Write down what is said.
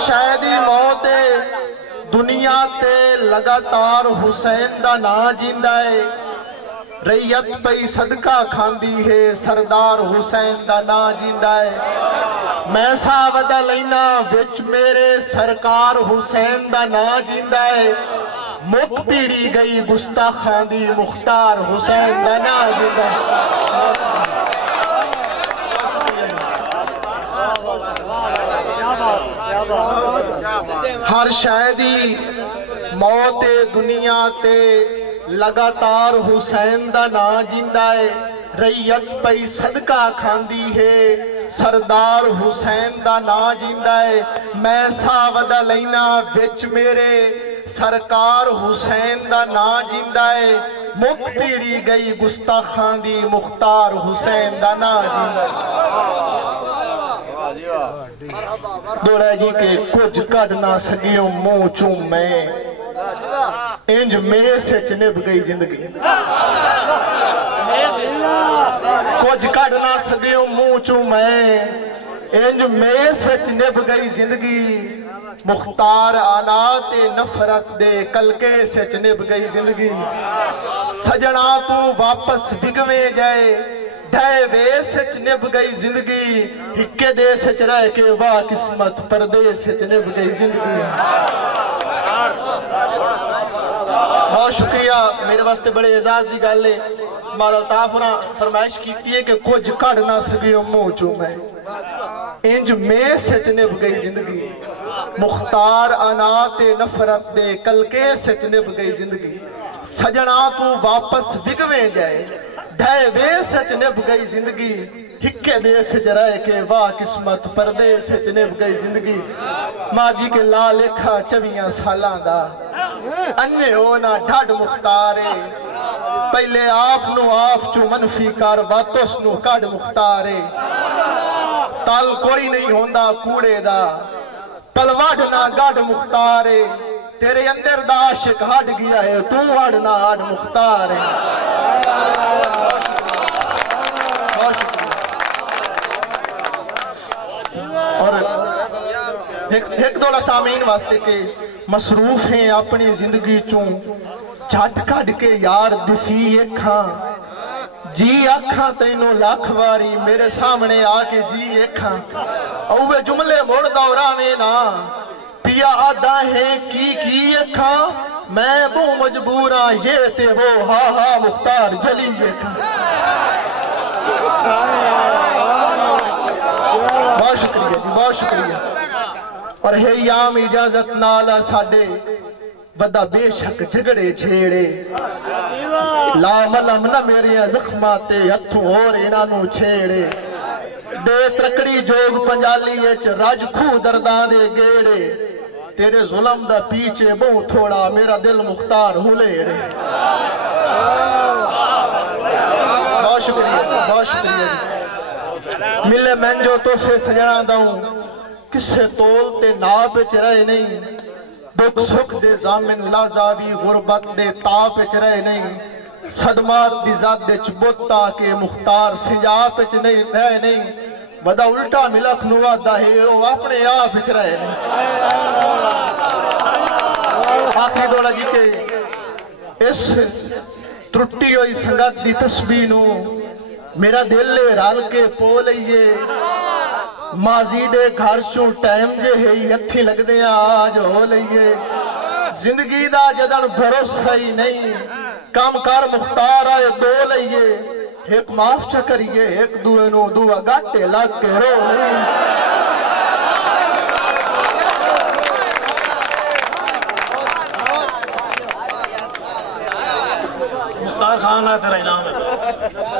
شے دی موت دنیا تے لگاتار حسین دا نا جیندا ہے ریت پئی صدقہ کھاندی ہے سردار حسین دا نا جیندا ہے میں سا ودا لینا وچ میرے سرکار حسین دا نا جیندا ہے مک پیڑی گئی گستاخاں دی مختار حسین دا نا جیندا ہے ہر شے دی موت دنیا تے لگاتار حسین دا نا جیندا ہے ریت پئی صدقہ کھاندی ہے سردار حسین دا نا جیندا ہے میں سا ودا لینا وچ میرے سرکار حسین دا نا جیندا ہے مک پیڑی گئی گستاخاں دی مختار حسین دا نا جیندا ہے دوڑا جی کہ کچھ کٹ نہ سکیوں منہ چوں میں انج میں سے چنب گئی زندگی کچھ کٹ نہ سکیوں منہ چوں میں انج میں سے چنب گئی زندگی مختار آنات نفرت دے کلکے سے چنب گئی زندگی سجنا تو واپس بگویں جائے ڈھائے وے سچ نب گئی زندگی ہکے دے سچ رہ کے واہ قسمت پردے سچ نب گئی زندگی بہت شکریہ میرے واسطے بڑے اعزاز دی گل ہے مارا الطاف فرمائش کیتی ہے کہ کچھ کڑ نہ سکیوں منہ چوں میں انج میں سچ نب گئی زندگی مختار انات نفرت دے کلکے سچ نب گئی زندگی سجنا تو واپس وگویں جائے ڈھائے بے سچ نب گئی زندگی ہکے دے سچ رائے کے واہ قسمت پردے سچ نب گئی زندگی ماں جی کے لا لکھا 24 سالاں دا انجے ہونا ڈھاڈ مختارے پہلے آپ چو منفی کار باتوس نو کاڈ مختارے تال کوئی نہیں ہوندہ کوڑے دا پلواڈ نہ گاڈ مختارے تیرے اندر دا عاشق ہاڈ گیا ہے تو ہاڈ نہ ہاڈ مختارے اور ایک دوڑا سامعین واسطے کے مصروف ہیں اپنی زندگی چوں چاٹ کھڑ کے یار دسی اکھاں جی اکھاں تینوں لاکھ واری میرے سامنے آکے جی اکھاں اوے جملے موڑ دوراویں نا پیا آدھا ہے کی اکھاں میں بو مجبوراں یہ تے وہ ہا ہا مختار جلی اکھاں بہت شکریہ جی بہت شکریہ اور ہے یام اجازت نالا ساڑے ودا بے شک جھگڑے جھیڑے لا ملم نہ میرے زخماتے ہتھوں اور انانوں چھیڑے دے ترکڑی جوگ پنجالی اچ راج کھو دردان دے گیڑے تیرے ظلم دا پیچھے بہت تھوڑا میرا دل مختار ہلیڑے بہت شکریہ بہت شکریہ ملے میں جو توفے سجنا داؤں کسے تول تے ناپ چرائے نہیں دکھ سکھ دے زامن لازاوی غربت دے تاپ چرائے نہیں صدمات دی ذات دے چبوتا کے مختار سجاپ چرائے نہیں ودا الٹا ملک نوادا ہے وہ اپنے آپ چرائے نہیں آخری دوڑا جی کے اس ترٹی ہوئی سنگت دی تسبینوں میرا دل لے رال کے پو لئیے ماضی دے گھر چوں ٹائم جے ہے ہتھی لگ دے آج ہو لئیے زندگی دا جدن بھروسہ ہی نہیں کام کار مختار آئے دو لئیے ایک معاف چکریے ایک دوے نو دعا گاٹے لگ کے رو لئیے مختار خان آئے تیرا انعام ہے